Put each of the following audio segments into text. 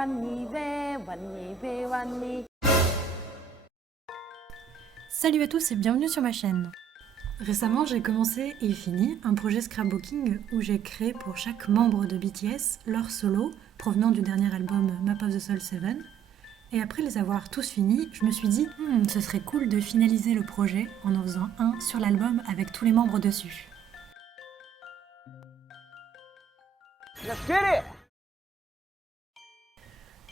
왔니 왜 왔니 왜 왔니. Salut à tous et bienvenue sur ma chaîne. Récemment, j'ai commencé et fini un projet scrapbooking où j'ai créé pour chaque membre de BTS leur solo provenant du dernier album Map of the Soul 7. Et après les avoir tous finis, je me suis dit ce serait cool de finaliser le projet en faisant un sur l'album avec tous les membres dessus. Let's get it.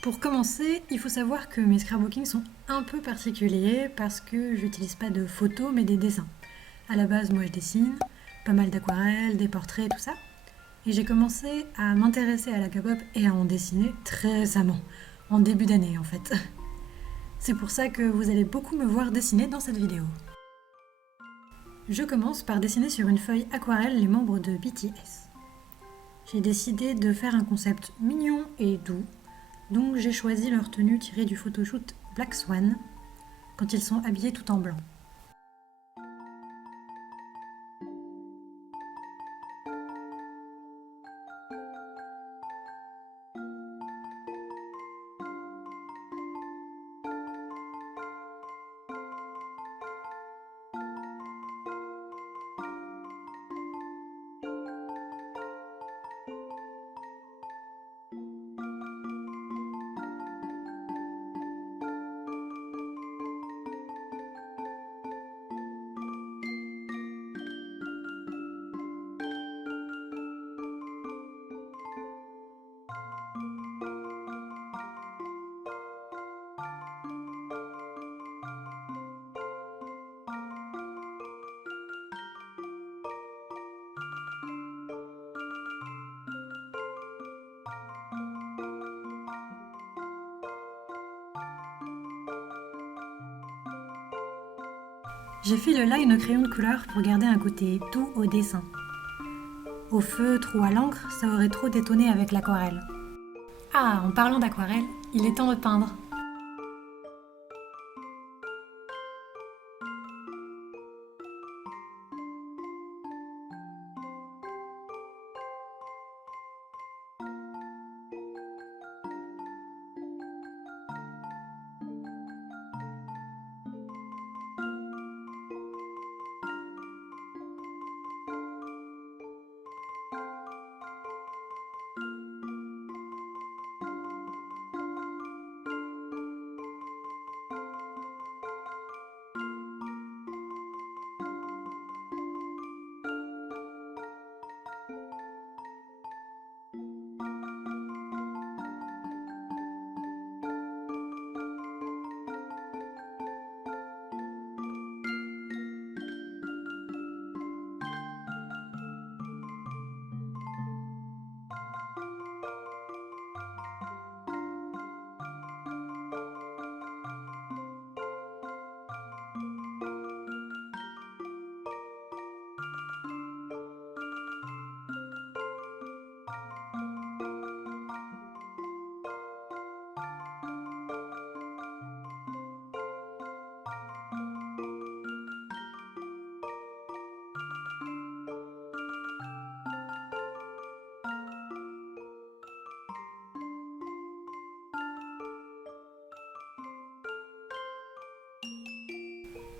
Pour commencer, il faut savoir que mes scrapbookings sont un peu particuliers parce que j'utilise pas de photos mais des dessins. À la base, moi je dessine, pas mal d'aquarelles, des portraits, tout ça. Et j'ai commencé à m'intéresser à la K-pop et à en dessiner très récemment, en début d'année en fait. C'est pour ça que vous allez beaucoup me voir dessiner dans cette vidéo. Je commence par dessiner sur une feuille aquarelle les membres de BTS. J'ai décidé de faire un concept mignon et doux, donc j'ai choisi leur tenue tirée du photoshoot Black Swan, quand ils sont habillés tout en blanc. J'ai fait le line au crayon de couleur pour garder un côté doux au dessin. Au feutre ou à l'encre, ça aurait trop détonné avec l'aquarelle. Ah, en parlant d'aquarelle, il est temps de peindre.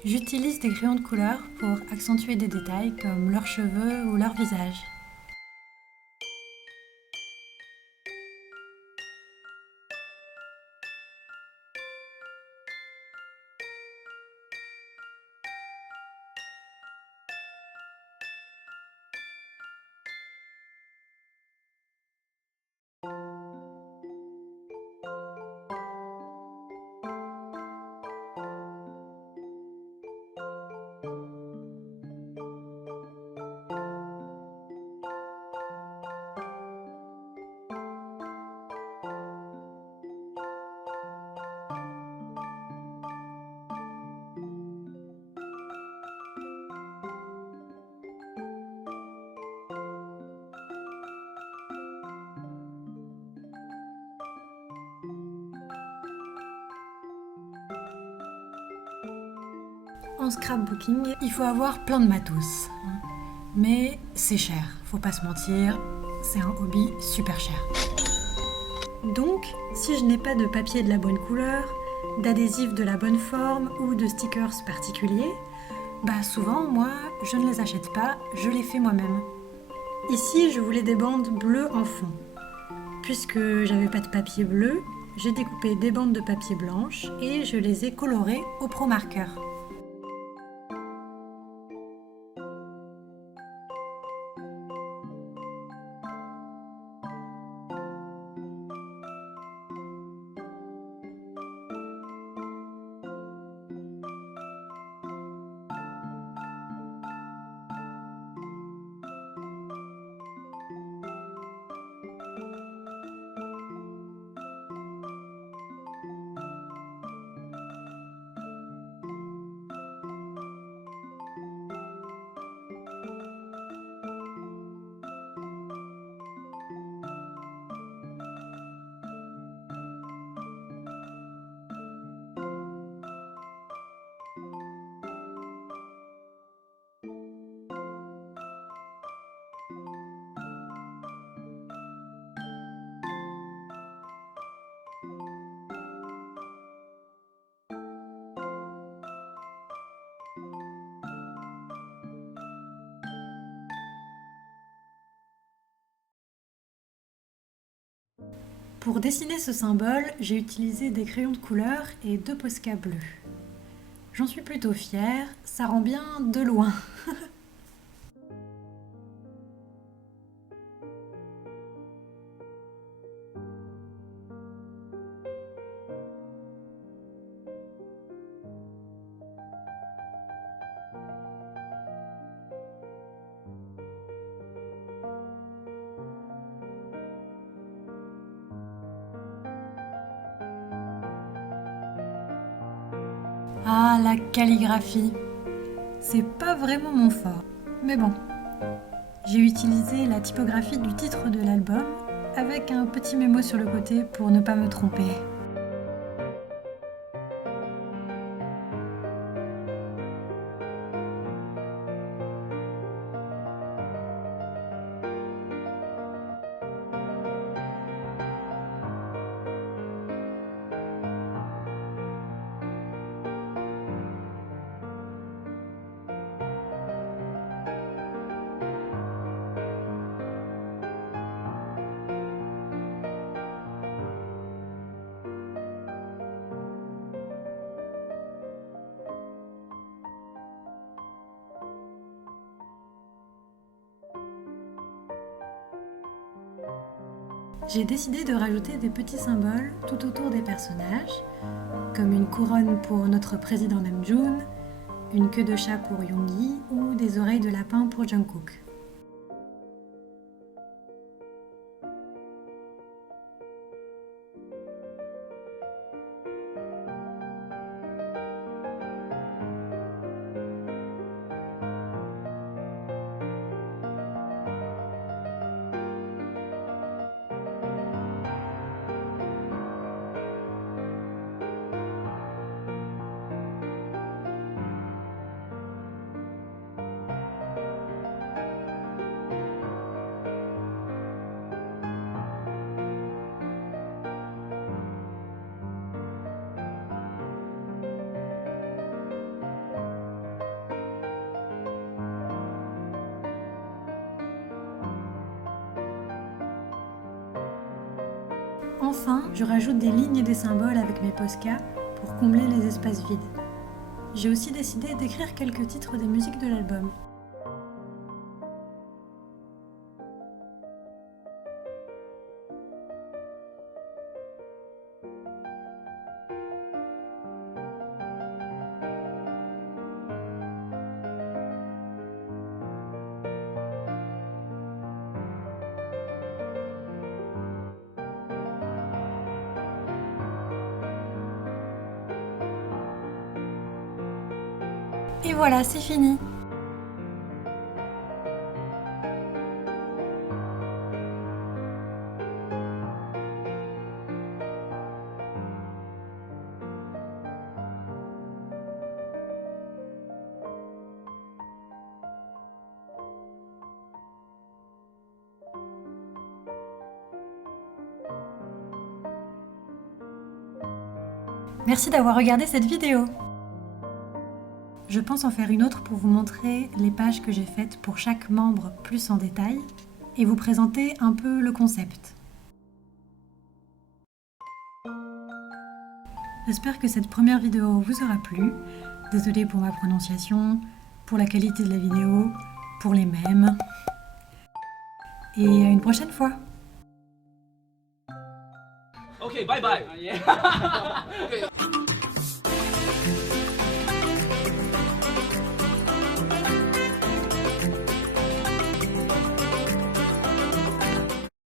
J'utilise des crayons de couleur pour accentuer des détails comme leurs cheveux ou leur visage. En scrapbooking, il faut avoir plein de matos. Mais c'est cher, faut pas se mentir, c'est un hobby super cher. Donc, Si je n'ai pas de papier de la bonne couleur, d'adhésif de la bonne forme ou de stickers particuliers, souvent, moi, je ne les achète pas, je les fais moi-même. Ici, je voulais des bandes bleues en fond. Puisque j'avais pas de papier bleu, j'ai découpé des bandes de papier blanche et je les ai colorées au Pro Marker. Pour dessiner ce symbole, j'ai utilisé des crayons de couleur et 2 Posca bleus. J'en suis plutôt fière, ça rend bien de loin. Ah, la calligraphie. C'est pas vraiment mon fort. Mais bon, j'ai utilisé la typographie du titre de l'album avec un petit mémo sur le côté pour ne pas me tromper. J'ai décidé de rajouter des petits symboles tout autour des personnages, comme une couronne pour notre président Namjoon, une queue de chat pour Yoongi ou des oreilles de lapin pour Jungkook. Enfin, je rajoute des lignes et des symboles avec mes Posca pour combler les espaces vides. J'ai aussi décidé d'écrire quelques titres des musiques de l'album. Et voilà, c'est fini! Merci d'avoir regardé cette vidéo. Je pense en faire une autre pour vous montrer les pages que j'ai faites pour chaque membre plus en détail et vous présenter un peu le concept. J'espère que cette première vidéo vous aura plu. Désolée pour ma prononciation, pour la qualité de la vidéo, pour les mèmes. Et à une prochaine fois. Okay, bye bye.